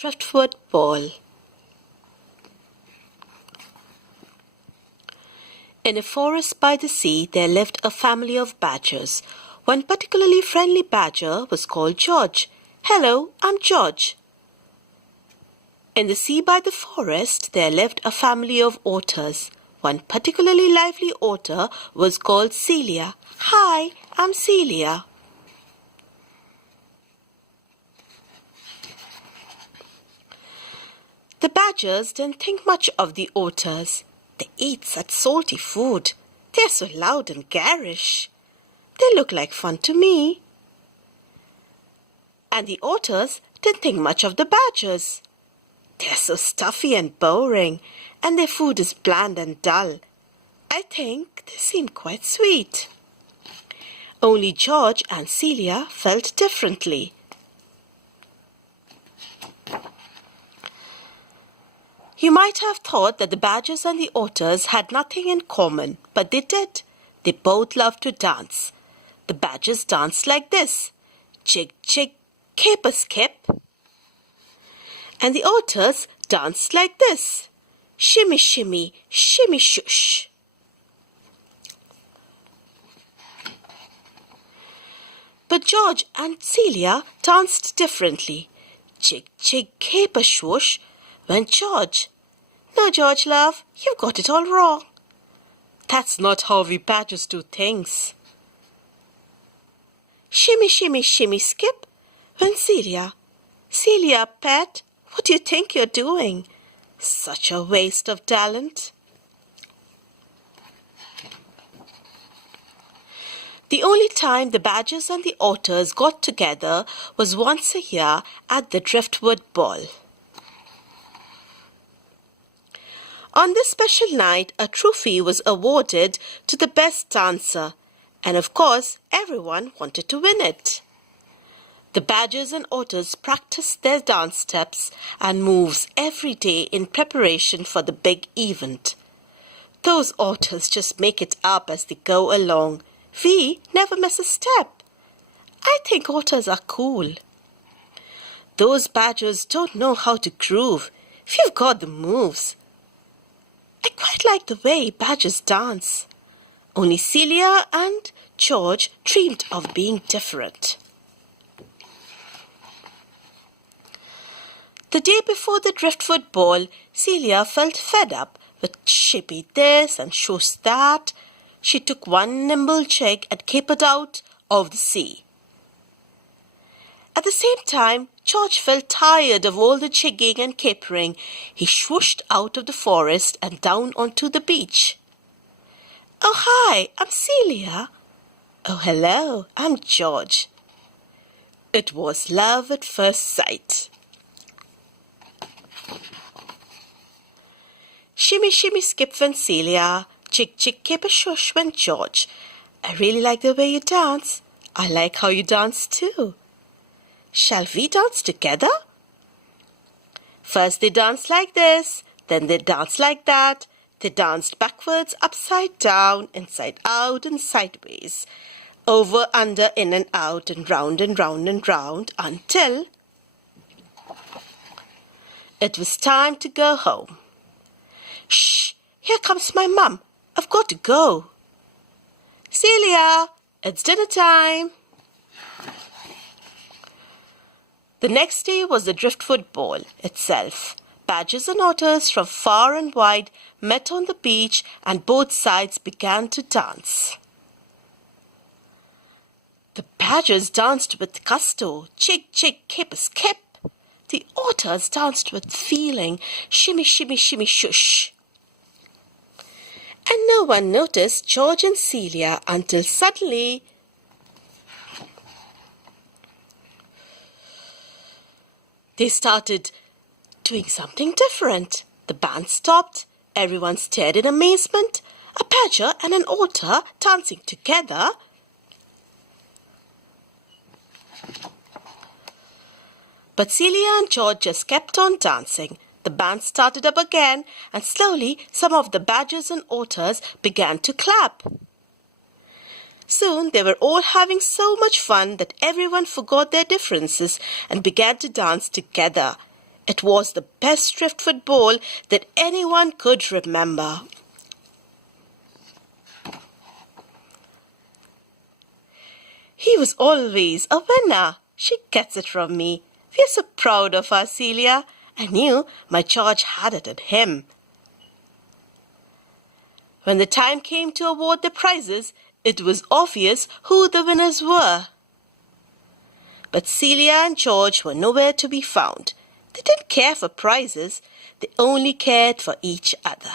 Driftwood Ball. In a forest by the sea there lived a family of badgers. One particularly friendly badger was called George. "Hello, I'm George." In the sea by the forest there lived a family of otters. One particularly lively otter was called Celia. "Hi, I'm Celia." The badgers didn't think much of the otters. They eat such salty food. They're so loud and garish. They look like fun to me. And the otters didn't think much of the badgers. They're so stuffy and boring, and their food is bland and dull. I think they seem quite sweet. Only George and Celia felt differently. You might have thought that the badgers and the otters had nothing in common, but they did. They both loved to dance. The badgers danced like this: jig, jig, caper, skip. And the otters danced like this: shimmy, shimmy, shimmy, shush. But George and Celia danced differently. Jig, jig, caper, swoosh, went George. "No, George, love, you've got it all wrong. That's not how we badgers do things." Shimmy, shimmy, shimmy, skip, went Celia. "Celia, pet, what do you think you're doing? Such a waste of talent." The only time the badgers and the otters got together was once a year at the Driftwood Ball. On this special night, a trophy was awarded to the best dancer, and of course, everyone wanted to win it. The badgers and otters practiced their dance steps and moves every day in preparation for the big event. Those otters just make it up as they go along. We never miss a step. I think otters are cool. Those badgers don't know how to groove. We've got the moves. I quite like the way badgers dance. Only Celia and George dreamed of being different. The day before the Driftwood Ball, Celia felt fed up with shimmy this and shush that. She took one nimble jig and capered out of the sea. At the same time, George felt tired of all the jigging and capering. He swooshed out of the forest and down onto the beach. "Oh, hi, I'm Celia." "Oh, hello, I'm George." It was love at first sight. Shimmy, shimmy, skip went Celia. Jig, jig, caper, shush went George. "I really like the way you dance. I like how you dance too. Shall we dance together?" First they danced like this, then they danced like that. They danced backwards, upside down, inside out and sideways, over, under, in and out, and round and round and round, until it was time to go home. "Shh, here comes my mum. I've got to go." "Celia, it's dinner time." The next day was the Driftwood Ball itself. Badgers and otters from far and wide met on the beach, and both sides began to dance. The badgers danced with gusto, jig, jig, caper, skip. The otters danced with feeling, shimmy, shimmy, shimmy, shush. And no one noticed George and Celia until suddenly they started doing something different. The band stopped. Everyone stared in amazement. A badger and an otter dancing together. But Celia and George just kept on dancing. The band started up again, and slowly some of the badgers and otters began to clap. Soon they were all having so much fun that everyone forgot their differences and began to dance together. It was the best Driftwood bowl that anyone could remember. He was always a winner. She gets it from me. We're so proud of her, Celia. I knew my George had it in him. When the time came to award the prizes, it was obvious who the winners were. But Celia and George were nowhere to be found. They didn't care for prizes. They only cared for each other.